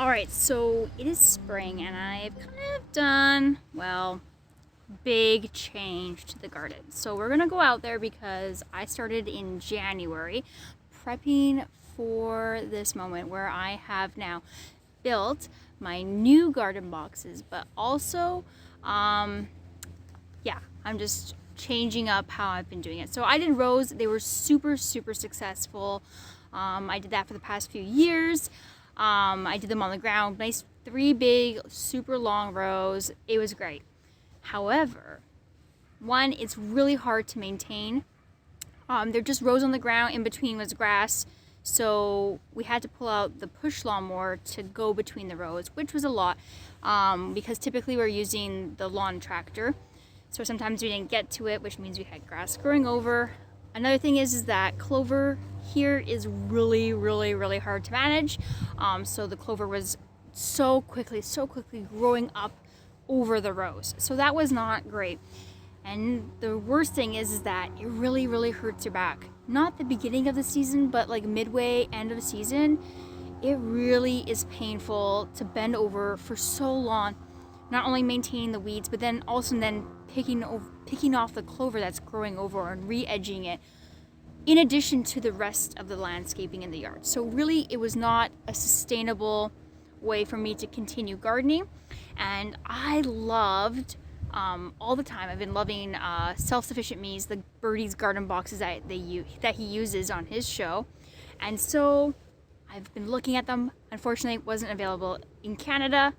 Alright, so it is spring and I've kind of done, well, big change to the garden. So we're gonna go out there because I started in January prepping for this moment where I have now built my new garden boxes, but also, yeah, I'm just changing up how I've been doing it. So I did rows, they were super successful. I did that for the past few years. I did them on the ground, nice 3 big, super long rows. It was great. However, one, it's really hard to maintain. They're just rows on the ground, in between was grass. So we had to pull out the push lawnmower to go between the rows, which was a lot because typically we're using the lawn tractor. So sometimes we didn't get to it, which means we had grass growing over. Another thing is that clover here is really hard to manage. So the clover was so quickly growing up over the rows. So that was not great. And the worst thing is that it really hurts your back. Not the beginning of the season, but like midway, end of the season, it really is painful to bend over for so long, not only maintaining the weeds, but then also picking off the clover that's growing over and re-edging it, in addition to the rest of the landscaping in the yard. So really, it was not a sustainable way for me to continue gardening. And I loved all the time. I've been loving Self-Sufficient Me's, the Birdie's garden boxes that he uses on his show. And so I've been looking at them. Unfortunately, it wasn't available in Canada.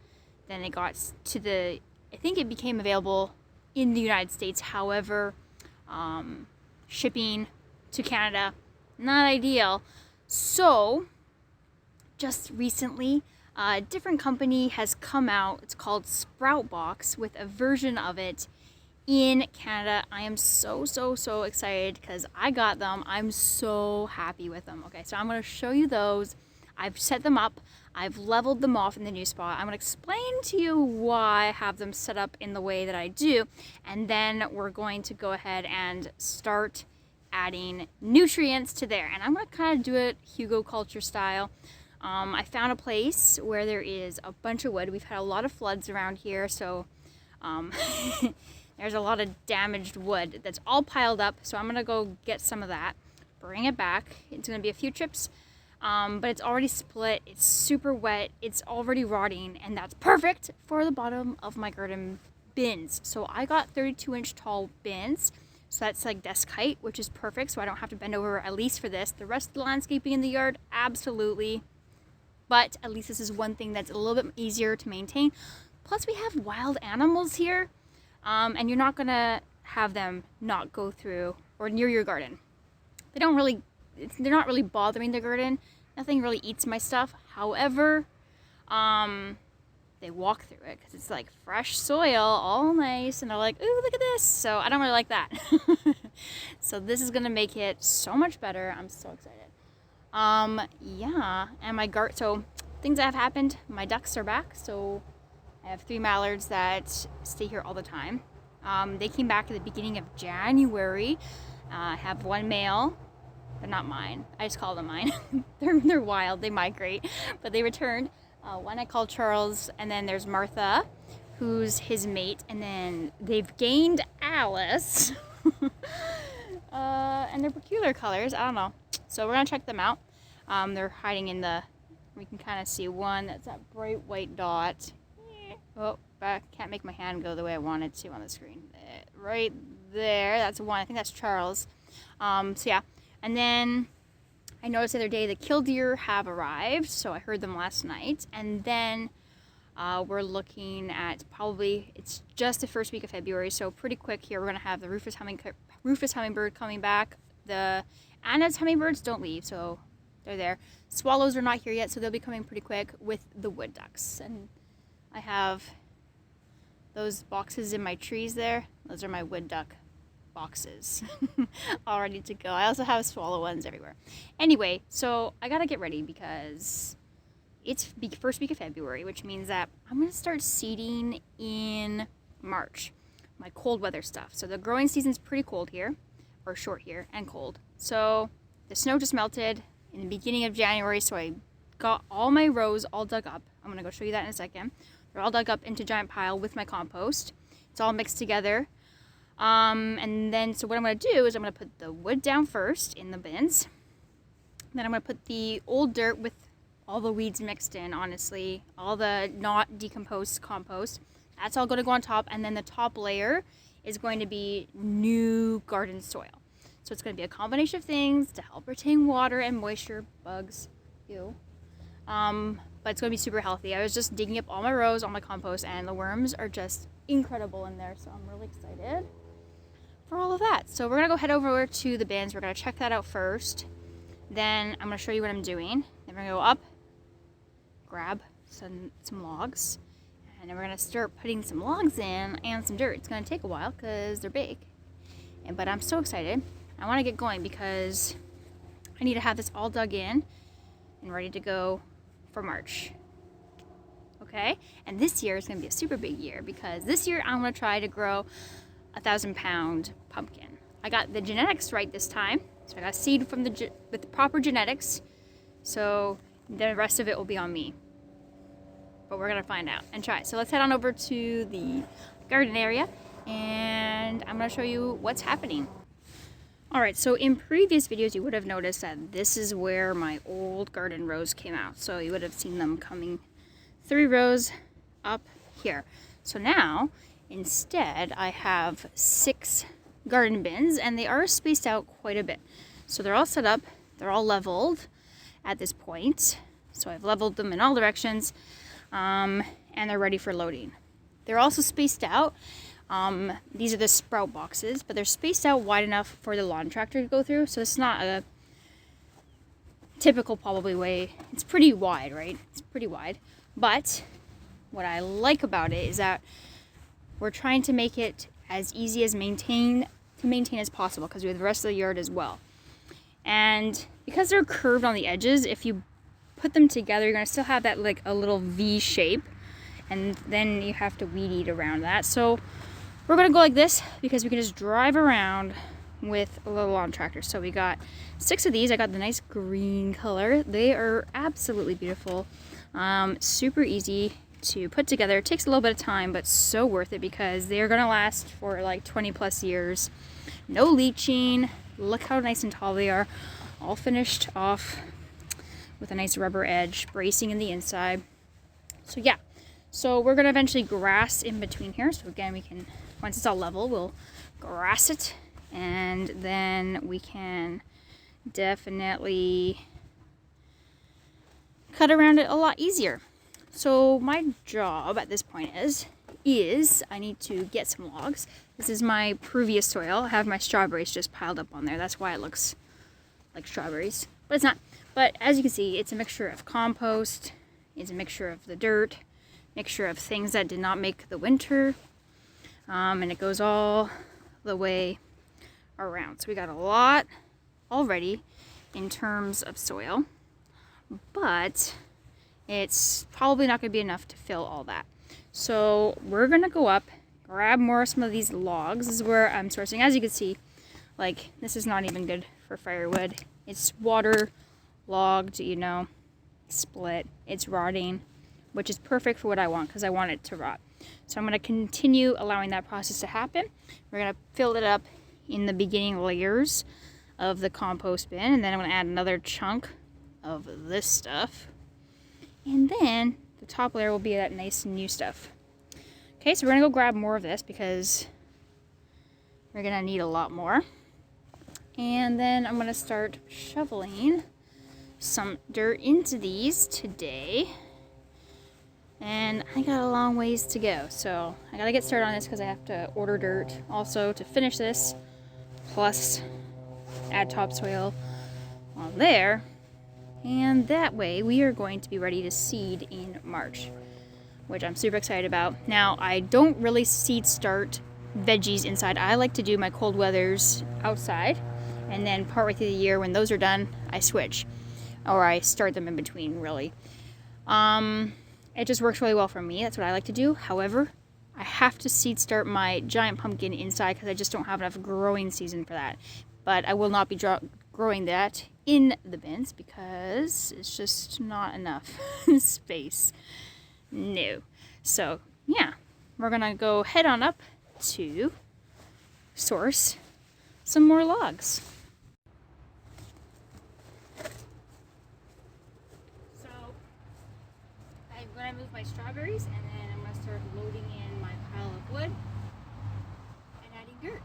Then it got to I think it became available in the United States. However, shipping to Canada, not ideal. So just recently, a different company has come out. It's called Sprout Box, with a version of it in Canada. I am so excited because I got them. I'm so happy with them. Okay, so I'm going to show you those. I've set them up. I've leveled them off in the new spot. I'm going to explain to you why I have them set up in the way that I do. And then we're going to go ahead and start adding nutrients to there. And I'm going to kind of do it Hugo Culture style. I found a place where there is a bunch of wood. We've had a lot of floods around here, so there's a lot of damaged wood that's all piled up. So I'm gonna go get some of that, bring it back. It's gonna be a few trips, but it's already split. It's super wet. It's already rotting, and that's perfect for the bottom of my garden bins. So I got 32-inch tall bins. So that's like desk height, which is perfect. So I don't have to bend over, at least for this. The rest of the landscaping in the yard, absolutely. But at least this is one thing that's a little bit easier to maintain. Plus we have wild animals here, and you're not gonna have them not go through or near your garden. They're not really bothering the garden. Nothing really eats my stuff. However, they walk through it because it's like fresh soil, all nice, and they're like, ooh, look at this. So I don't really like that. So this is gonna make it so much better. I'm so excited. Yeah, and so things that have happened, my ducks are back. So I have 3 mallards that stay here all the time. They came back at the beginning of January. I have 1 male. They're not mine. I just call them mine. They're wild. They migrate, but they returned. One I call Charles, and then there's Martha, who's his mate, and then they've gained Alice. And they're peculiar colors. I don't know. So we're gonna check them out. They're hiding in we can kind of see one that's that bright white dot. Oh, I can't make my hand go the way I wanted to on the screen. Right there, that's one. I think that's Charles. So yeah, and then I noticed the other day the killdeer have arrived, so I heard them last night. And then we're looking at it's just the first week of February, so pretty quick here. We're gonna have the Rufous hummingbird coming back. The Anna's hummingbirds don't leave, so they're there. Swallows are not here yet, so they'll be coming pretty quick with the wood ducks. And I have those boxes in my trees there. Those are my wood duck boxes all ready to go. I also have swallow ones everywhere. Anyway, so I gotta get ready because it's the first week of February, which means that I'm gonna start seeding in March. My cold weather stuff. So the growing season's pretty cold here, or short here, and cold. So the snow just melted in the beginning of January, so I got all my rows all dug up. I'm gonna go show you that in a second. They're all dug up into a giant pile with my compost. It's all mixed together. And then, so what I'm gonna do is I'm gonna put the wood down first in the bins. Then I'm gonna put the old dirt with all the weeds mixed in, honestly, all the not decomposed compost. That's all gonna go on top, and then the top layer is going to be new garden soil. So it's gonna be a combination of things to help retain water and moisture, bugs, but it's gonna be super healthy. I was just digging up all my rows, all my compost, and the worms are just incredible in there, so I'm really excited for all of that. So we're gonna go head over to the bins. We're gonna check that out first. Then I'm gonna show you what I'm doing. Then we're gonna go up, grab some logs, and then we're gonna start putting some logs in and some dirt. It's gonna take a while because they're big, but I'm so excited. I wanna get going because I need to have this all dug in and ready to go for March. Okay? And this year is gonna be a super big year because this year I'm gonna try to grow a 1,000-pound pumpkin. I got the genetics right this time. So I got seed from with the proper genetics. So the rest of it will be on me. But we're gonna find out and try. So let's head on over to the garden area and I'm gonna show you what's happening. All right, so in previous videos, you would have noticed that this is where my old garden rows came out. So you would have seen them coming 3 rows up here. So now, instead, I have 6 garden bins, and they are spaced out quite a bit. So they're all set up, they're all leveled at this point. So I've leveled them in all directions, and they're ready for loading. They're also spaced out. These are the sprout boxes, but they're spaced out wide enough for the lawn tractor to go through. So it's not a typical probably way. It's pretty wide, right? It's pretty wide. But what I like about it is that we're trying to make it as easy as maintain as possible because we have the rest of the yard as well. And because they're curved on the edges, if you put them together, you're gonna still have that like a little V shape, and then you have to weed eat around that. So we're gonna go like this because we can just drive around with a little lawn tractor. So we got 6 of these. I got the nice green color. They are absolutely beautiful. Super easy to put together. It takes a little bit of time, but so worth it because they're gonna last for like 20 plus years. No leaching. Look how nice and tall they are. All finished off with a nice rubber edge, bracing in the inside. So yeah, so we're gonna eventually grass in between here. So again, we can, once it's all level, we'll grass it, and then we can definitely cut around it a lot easier. So my job at this point is I need to get some logs. This is my previous soil. I have my strawberries just piled up on there. That's why it looks like strawberries, but it's not. But as you can see, it's a mixture of compost, it's a mixture of the dirt, mixture of things that did not make the winter, and it goes all the way around. So we got a lot already in terms of soil, but it's probably not going to be enough to fill all that. So we're going to go up, grab some of these logs. This is where I'm sourcing. As you can see, like, this is not even good for firewood. It's water logged, you know, split. It's rotting, which is perfect for what I want because I want it to rot. So I'm going to continue allowing that process to happen. We're going to fill it up in the beginning layers of the compost bin, and then I'm going to add another chunk of this stuff. And then the top layer will be that nice new stuff. Okay, so we're gonna go grab more of this because we're gonna need a lot more. And then I'm gonna start shoveling some dirt into these today. And I got a long ways to go. So I gotta get started on this because I have to order dirt also to finish this, plus add topsoil on there. And that way we are going to be ready to seed in March, which I'm super excited about. Now, I don't really seed start veggies inside. I like to do my cold weathers outside, and then partway through the year when those are done, I switch, or I start them in between, really. It just works really well for me. That's what I like to do. However, I have to seed start my giant pumpkin inside because I just don't have enough growing season for that. But I will not be growing that in the bins because it's just not enough space. No. So yeah, we're gonna go head on up to source some more logs. So I'm gonna move my strawberries and then I'm gonna start loading in my pile of wood and adding dirt.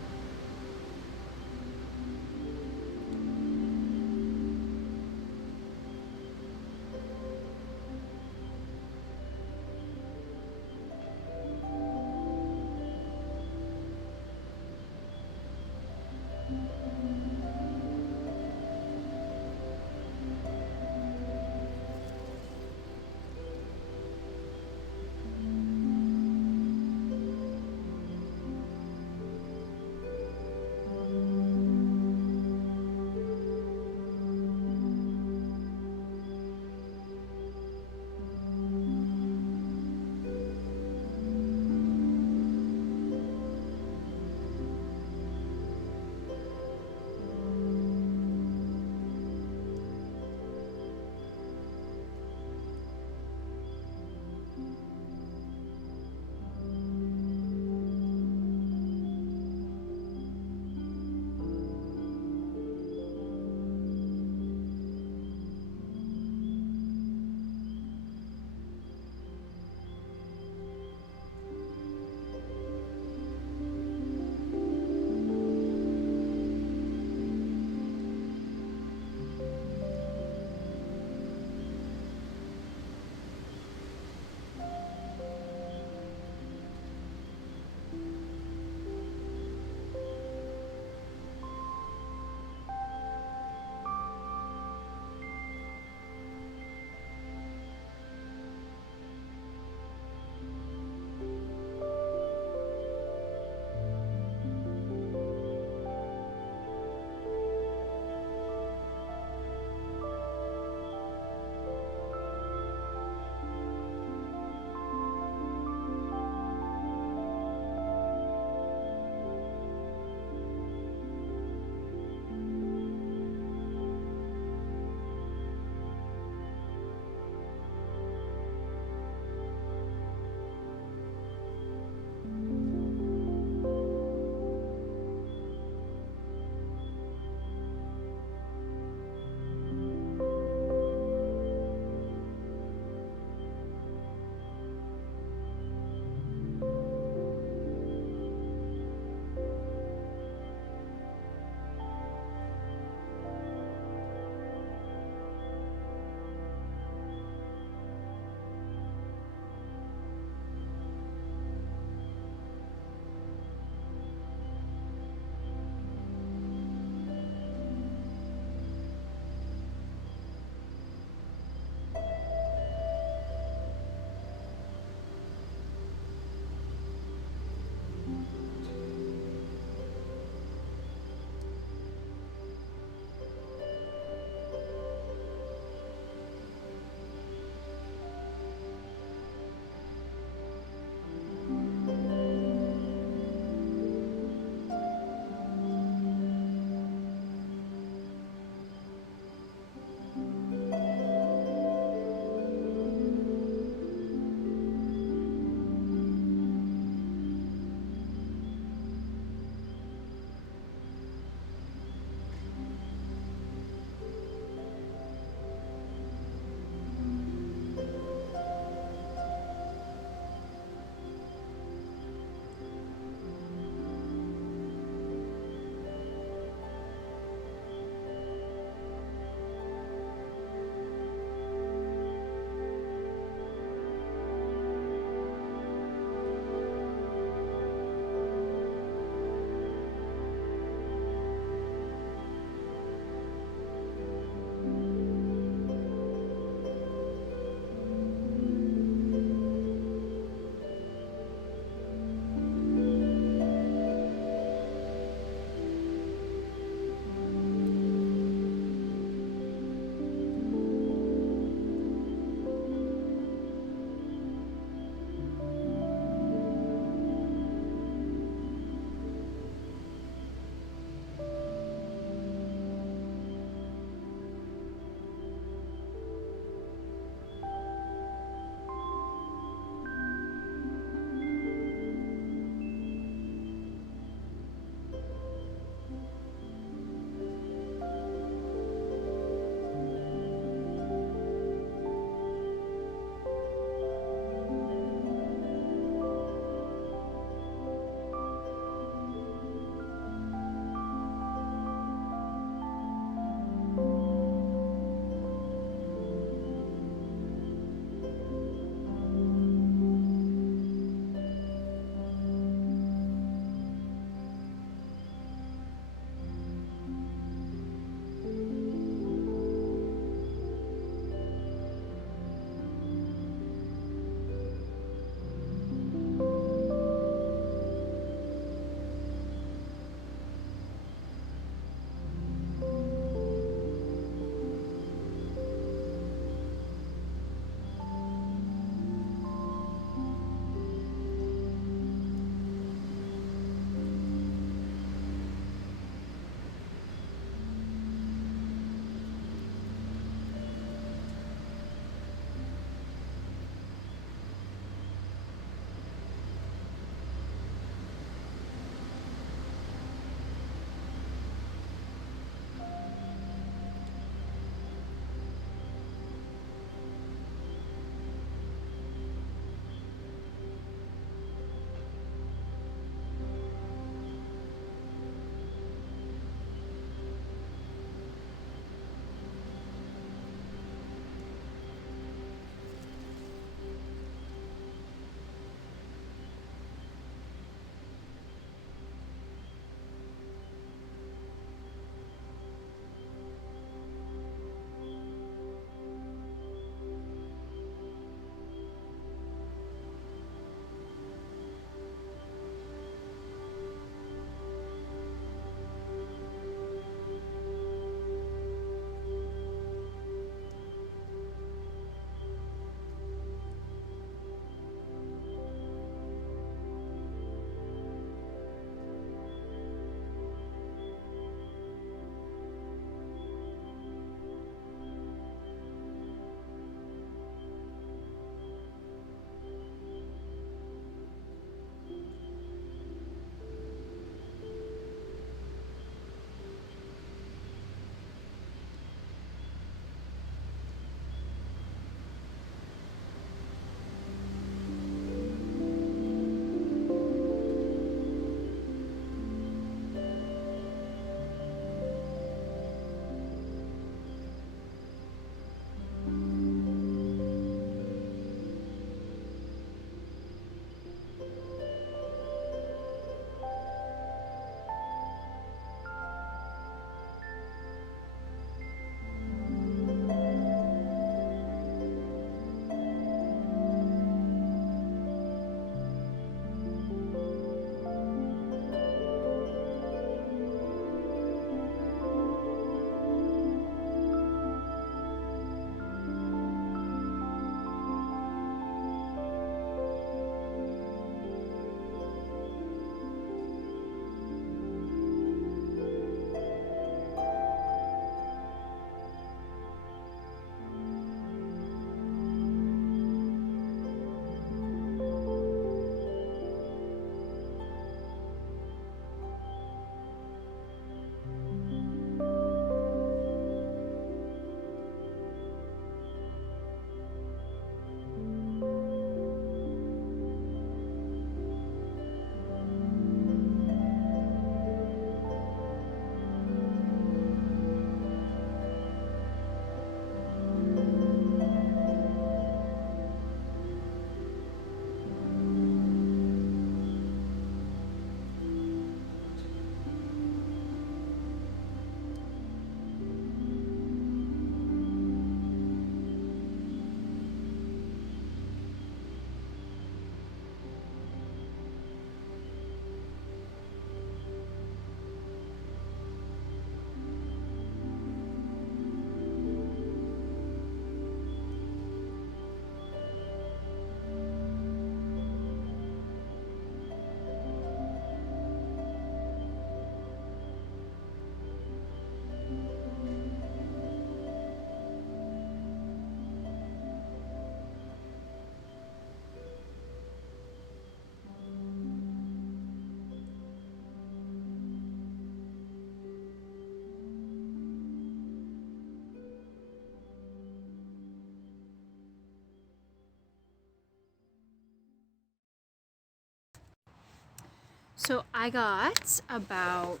So I got about,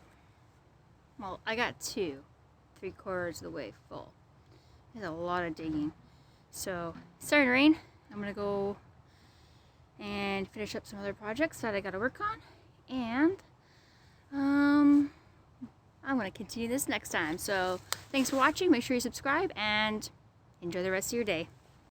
well, I got 3/4 of the way full. There's a lot of digging. So it's starting to rain. I'm gonna go and finish up some other projects that I gotta work on, and I'm gonna continue this next time. So thanks for watching. Make sure you subscribe and enjoy the rest of your day.